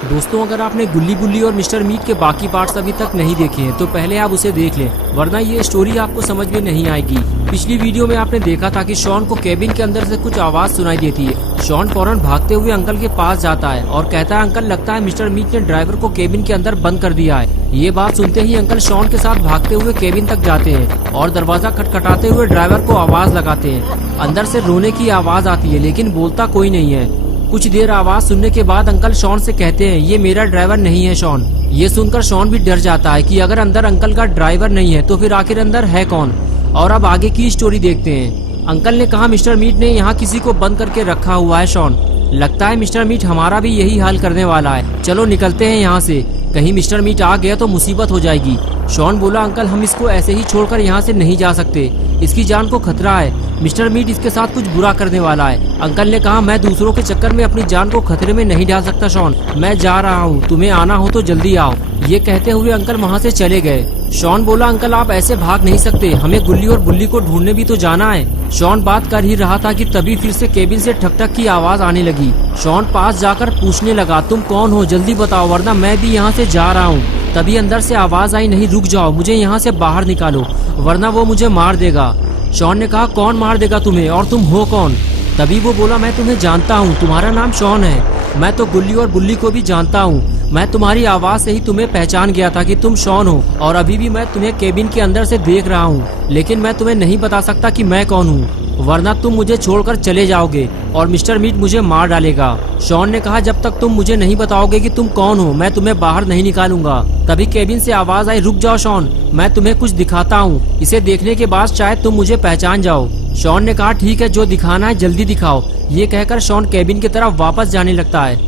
दोस्तों, अगर आपने गुल्ली बुल्ली और मिस्टर मीट के बाकी पार्ट्स अभी तक नहीं देखे हैं तो पहले आप उसे देख लें, वरना ये स्टोरी आपको समझ में नहीं आएगी। पिछली वीडियो में आपने देखा था कि शॉन को केबिन के अंदर से कुछ आवाज सुनाई देती है। शॉन फौरन भागते हुए अंकल के पास जाता है और कहता है, अंकल लगता है मिस्टर मीट ने ड्राइवर को केबिन के अंदर बंद कर दिया है। ये बात सुनते ही अंकल शॉन के साथ भागते हुए केबिन तक जाते हैं और दरवाजा खटखटाते हुए ड्राइवर को आवाज लगाते हैं। अंदर से रोने की आवाज आती है लेकिन बोलता कोई नहीं है। कुछ देर आवाज सुनने के बाद अंकल शॉन से कहते हैं, ये मेरा ड्राइवर नहीं है शॉन। ये सुनकर शॉन भी डर जाता है कि अगर अंदर अंकल का ड्राइवर नहीं है तो फिर आखिर अंदर है कौन। और अब आगे की स्टोरी देखते हैं। अंकल ने कहा, मिस्टर मीट ने यहाँ किसी को बंद करके रखा हुआ है शॉन। लगता है मिस्टर मीट हमारा भी यही हाल करने वाला है। चलो निकलते हैं यहाँ से, कहीं मिस्टर मीट आ गया तो मुसीबत हो जाएगी। शॉन बोला, अंकल हम इसको ऐसे ही छोड़कर यहाँ से नहीं जा सकते, इसकी जान को खतरा है। मिस्टर मीट इसके साथ कुछ बुरा करने वाला है। अंकल ने कहा, मैं दूसरों के चक्कर में अपनी जान को खतरे में नहीं डाल सकता शॉन, मैं जा रहा हूँ, तुम्हें आना हो तो जल्दी आओ। ये कहते हुए अंकल वहाँ से चले गए। शॉन बोला, अंकल आप ऐसे भाग नहीं सकते, हमें गुल्ली और बुल्ली को ढूंढने भी तो जाना है। शॉन बात कर ही रहा था कि तभी फिर से केबिन से ठक ठक की आवाज आने लगी। शॉन पास जाकर पूछने लगा, तुम कौन हो, जल्दी बताओ वरना मैं भी यहाँ से जा रहा हूँ। तभी अंदर से आवाज आई, नहीं रुक जाओ, मुझे यहाँ से बाहर निकालो वरना वो मुझे मार देगा। शॉन ने कहा, कौन मार देगा तुम्हें और तुम हो कौन? तभी वो बोला, मैं तुम्हें जानता हूँ, तुम्हारा नाम शॉन है। मैं तो गुल्ली और बुल्ली को भी जानता हूँ। मैं तुम्हारी आवाज से ही तुम्हें पहचान गया था कि तुम शॉन हो और अभी भी मैं तुम्हें केबिन के अंदर से देख रहा हूँ, लेकिन मैं तुम्हें नहीं बता सकता कि मैं कौन हूँ, वरना तुम मुझे छोड़कर चले जाओगे और मिस्टर मीट मुझे मार डालेगा। शॉन ने कहा, जब तक तुम मुझे नहीं बताओगे कि तुम कौन हो मैं तुम्हें बाहर नहीं निकालूंगा। तभी केबिन से आवाज आई, रुक जाओ शॉन, मैं तुम्हें कुछ दिखाता हूँ, इसे देखने के बाद शायद तुम मुझे पहचान जाओ। शॉन ने कहा, ठीक है, जो दिखाना है जल्दी दिखाओ। ये कहकर शॉन केबिन की तरफ वापस जाने लगता है।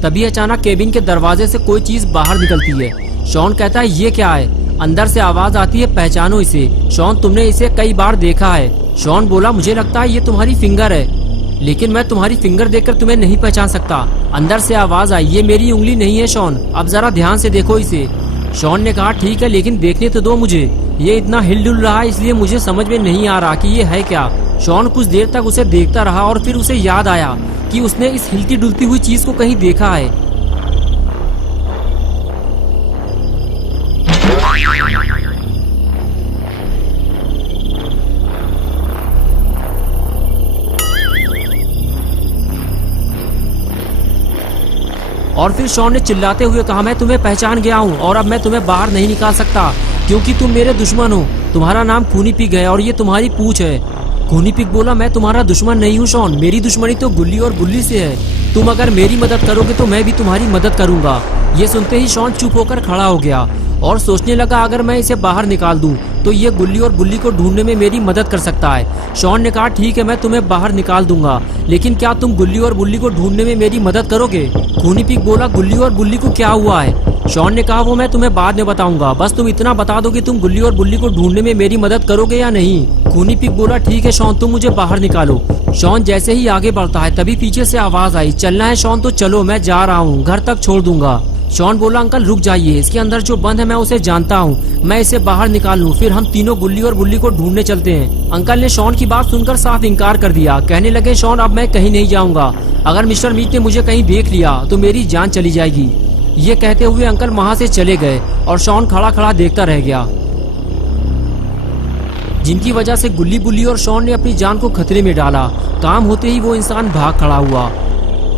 तभी अचानक केबिन के दरवाजे से कोई चीज बाहर निकलती है। शॉन कहता है, ये क्या है? अंदर से आवाज आती है, पहचानो इसे। शॉन, तुमने इसे कई बार देखा है। शॉन बोला, मुझे लगता है ये तुम्हारी फिंगर है, लेकिन मैं तुम्हारी फिंगर देखकर तुम्हें नहीं पहचान सकता। अंदर से आवाज आई, ये मेरी उंगली नहीं है शॉन, अब जरा ध्यान से देखो इसे। शॉन ने कहा, ठीक है, लेकिन देखने तो दो मुझे, ये इतना हिल डुल रहा है इसलिए मुझे समझ में नहीं आ रहा कि ये है क्या। शॉन कुछ देर तक उसे देखता रहा और फिर उसे याद आया कि उसने इस हिलती डुलती हुई चीज को कहीं देखा है। और फिर शॉन ने चिल्लाते हुए कहा, मैं तुम्हें पहचान गया हूँ और अब मैं तुम्हें बाहर नहीं निकाल सकता क्योंकि तुम मेरे दुश्मन हो। तुम्हारा नाम खूनी पिग है और ये तुम्हारी पूंछ है। खूनी पिग बोला, मैं तुम्हारा दुश्मन नहीं हूँ शॉन, मेरी दुश्मनी तो गुल्ली और बुल्ली से है। तुम अगर मेरी मदद करोगे तो मैं भी तुम्हारी मदद करूंगा। ये सुनते ही शॉन चुप होकर खड़ा हो गया और सोचने लगा, अगर मैं इसे बाहर निकाल दूं तो ये गुल्ली और बुल्ली को ढूंढने में मेरी मदद कर सकता है। शॉन ने कहा, ठीक है, मैं तुम्हें बाहर निकाल दूंगा, लेकिन क्या तुम गुल्ली और बुल्ली को ढूंढने में मेरी मदद करोगे? खूनी पिग बोला, गुल्ली और बुल्ली को क्या हुआ है? शॉन ने कहा, वो मैं तुम्हें बाद में बताऊंगा, बस तुम इतना बता दो कि तुम गुल्ली और बुल्ली को ढूंढने में मेरी मदद करोगे या नहीं। खूनी पिग बोला, ठीक है शॉन, तुम मुझे बाहर निकालो। शॉन जैसे ही आगे बढ़ता है तभी पीछे से आवाज आई, चलना है शॉन तो चलो, मैं जा रहा हूँ, घर तक छोड़ दूंगा। शॉन बोला, अंकल रुक जाइए, इसके अंदर जो बंद है मैं उसे जानता हूँ, मैं इसे बाहर निकाल लूँ, फिर हम तीनों गुल्ली और बुल्ली को ढूंढने चलते हैं। अंकल ने शॉन की बात सुनकर साफ इनकार कर दिया, कहने लगे, शॉन अब मैं कहीं नहीं जाऊंगा, अगर मिस्टर मीट ने मुझे कहीं देख लिया तो मेरी जान चली जाएगी। ये कहते हुए अंकल वहाँ से चले गए और शॉन खड़ा खड़ा देखता रह गया, जिनकी वजह से गुल्ली बुल्ली और शॉन ने अपनी जान को खतरे में डाला। काम होते ही वो इंसान भाग खड़ा हुआ।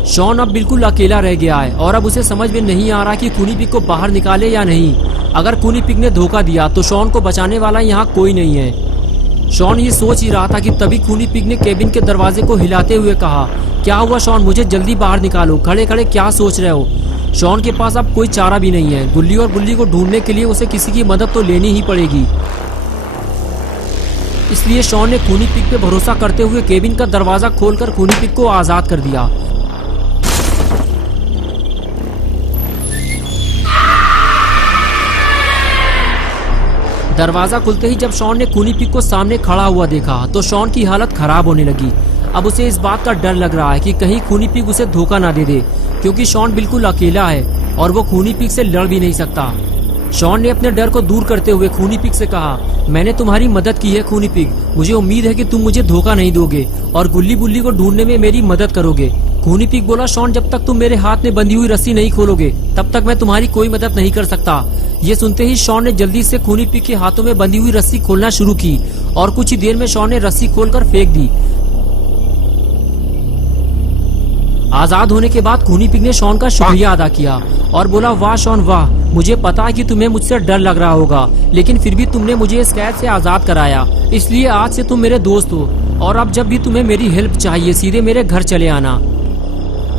शॉन अब बिल्कुल अकेला रह गया है और अब उसे समझ में नहीं आ रहा कि खूनी पिग को बाहर निकाले या नहीं। अगर खूनी पिग ने धोखा दिया तो शॉन को बचाने वाला यहाँ कोई नहीं है। शॉन ये सोच ही रहा था कि तभी खूनी पिग ने केबिन के दरवाजे को हिलाते हुए कहा, क्या हुआ शॉन, मुझे जल्दी बाहर निकालो, खड़े खड़े क्या सोच रहे हो? शॉन के पास अब कोई चारा भी नहीं है। गुल्ली और बुल्ली को ढूंढने के लिए उसे किसी की मदद तो लेनी ही पड़ेगी। इसलिए शॉन ने खूनी पिग पे भरोसा करते हुए केबिन का दरवाजा खोलकर खूनी पिग को आजाद कर दिया। दरवाजा खुलते ही जब शॉन ने खूनी पिग को सामने खड़ा हुआ देखा तो शॉन की हालत खराब होने लगी। अब उसे इस बात का डर लग रहा है कि कहीं खूनी पिग उसे धोखा ना दे दे, क्योंकि शॉन बिल्कुल अकेला है और वो खूनी पिग से लड़ भी नहीं सकता। शॉन ने अपने डर को दूर करते हुए खूनी पिग से कहा, मैंने तुम्हारी मदद की है खूनी पिग, मुझे उम्मीद है कि तुम मुझे धोखा नहीं दोगे और गुल्ली बुल्ली को ढूंढने में मेरी मदद करोगे। खूनी पिग बोला, शॉन जब तक तुम मेरे हाथ में बंधी हुई रस्सी नहीं खोलोगे तब तक मैं तुम्हारी कोई मदद नहीं कर सकता। ये सुनते ही शॉन ने जल्दी से खूनी पिग के हाथों में बंधी हुई रस्सी खोलना शुरू की और कुछ ही देर में शॉन ने रस्सी खोलकर फेंक दी। आजाद होने के बाद खूनी पिग ने शॉन का शुक्रिया अदा किया और बोला, वाह शॉन वाह, मुझे पता है कि तुम्हें मुझसे डर लग रहा होगा, लेकिन फिर भी तुमने मुझे इस कैद से आजाद कराया, इसलिए आज से तुम मेरे दोस्त हो और अब जब भी तुम्हें मेरी हेल्प चाहिए सीधे मेरे घर चले आना।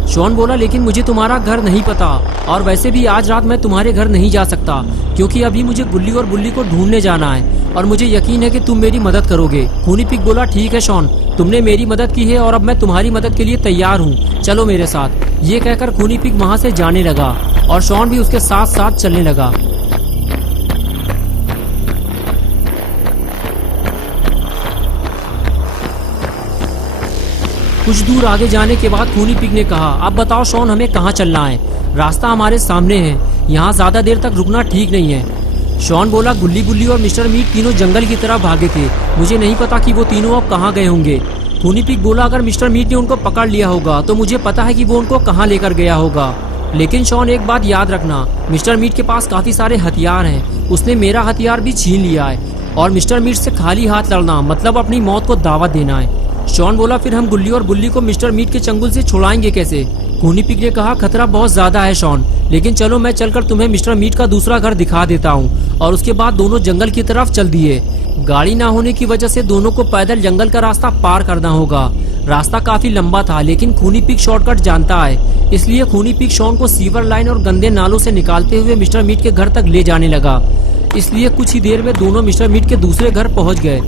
शॉन बोला, लेकिन मुझे तुम्हारा घर नहीं पता और वैसे भी आज रात मैं तुम्हारे घर नहीं जा सकता क्योंकि अभी मुझे गुल्ली और बुल्ली को ढूंढने जाना है और मुझे यकीन है कि तुम मेरी मदद करोगे। खूनी पिग बोला, ठीक है शॉन, तुमने मेरी मदद की है और अब मैं तुम्हारी मदद के लिए तैयार हूँ, चलो मेरे साथ। ये कहकर खूनी पिग वहाँ से जाने लगा और शॉन भी उसके साथ साथ चलने लगा। कुछ दूर आगे जाने के बाद खूनी पिग ने कहा, अब बताओ शॉन, हमें कहाँ चलना है? रास्ता हमारे सामने है, यहाँ ज्यादा देर तक रुकना ठीक नहीं है। शॉन बोला, गुल्ली बुल्ली और मिस्टर मीट तीनों जंगल की तरफ भागे थे, मुझे नहीं पता कि वो तीनों अब कहाँ गए होंगे। खूनी पिग बोला, अगर मिस्टर मीट ने उनको पकड़ लिया होगा तो मुझे पता है कि वो उनको कहाँ लेकर गया होगा। लेकिन शॉन एक बात याद रखना, मिस्टर मीट के पास काफी सारे हथियार हैं, उसने मेरा हथियार भी छीन लिया है और मिस्टर मीट से खाली हाथ लड़ना मतलब अपनी मौत को दावत देना है। शॉन बोला, फिर हम गुल्ली और बुल्ली को मिस्टर मीट के चंगुल से छुड़ाएंगे कैसे? खूनी पिग ने कहा, खतरा बहुत ज्यादा है शॉन, लेकिन चलो मैं चलकर तुम्हें मिस्टर मीट का दूसरा घर दिखा देता हूँ। और उसके बाद दोनों जंगल की तरफ चल दिए। गाड़ी ना होने की वजह से दोनों को पैदल जंगल का रास्ता पार करना होगा। रास्ता काफी लंबा था लेकिन खूनी पिग शॉर्टकट जानता है, इसलिए खूनी पिग शॉन को सीवर लाइन और गंदे नालों से निकालते हुए मिस्टर मीट के घर तक ले जाने लगा। इसलिए कुछ ही देर में दोनों मिस्टर मीट के दूसरे घर पहुँच गए।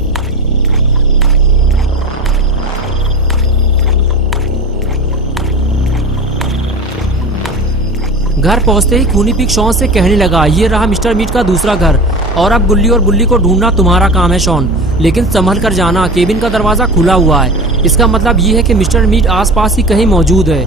घर पहुंचते ही खूनी पिग शॉन से कहने लगा, ये रहा मिस्टर मीट का दूसरा घर और अब गुल्ली और बुल्ली को ढूंढना तुम्हारा काम है शॉन, लेकिन संभल कर जाना, केबिन का दरवाजा खुला हुआ है। इसका मतलब ये है कि मिस्टर मीट आसपास ही कहीं मौजूद है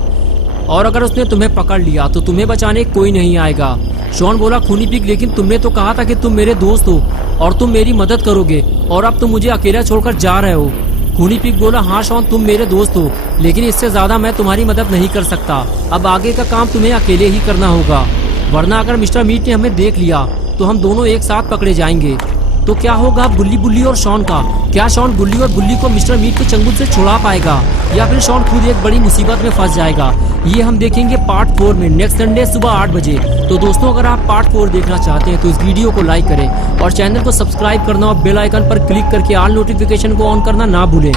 और अगर उसने तुम्हें पकड़ लिया तो तुम्हें बचाने कोई नहीं आएगा। शॉन बोला, खूनी पिग, लेकिन तुमने तो कहा था कि तुम मेरे दोस्त हो और तुम मेरी मदद करोगे और अब तुम मुझे अकेला छोड़कर जा रहे हो। खूनी पिग बोला, हाँ शॉन, तुम मेरे दोस्त हो, लेकिन इससे ज्यादा मैं तुम्हारी मदद नहीं कर सकता। अब आगे का काम तुम्हें अकेले ही करना होगा, वरना अगर मिस्टर मीट ने हमें देख लिया तो हम दोनों एक साथ पकड़े जाएंगे। तो क्या होगा गुल्ली बुल्ली और शॉन का? क्या शॉन गुल्ली और बुल्ली को मिस्टर मीट के चंगुल से छुड़ा पाएगा या फिर शॉन खुद एक बड़ी मुसीबत में फंस जाएगा? ये हम देखेंगे पार्ट 4 में नेक्स्ट संडे सुबह 8 बजे। तो दोस्तों, अगर आप पार्ट 4 देखना चाहते हैं तो इस वीडियो को लाइक करें और चैनल को सब्सक्राइब करना और बेल आइकन पर क्लिक करके ऑल नोटिफिकेशन को ऑन करना ना भूलें।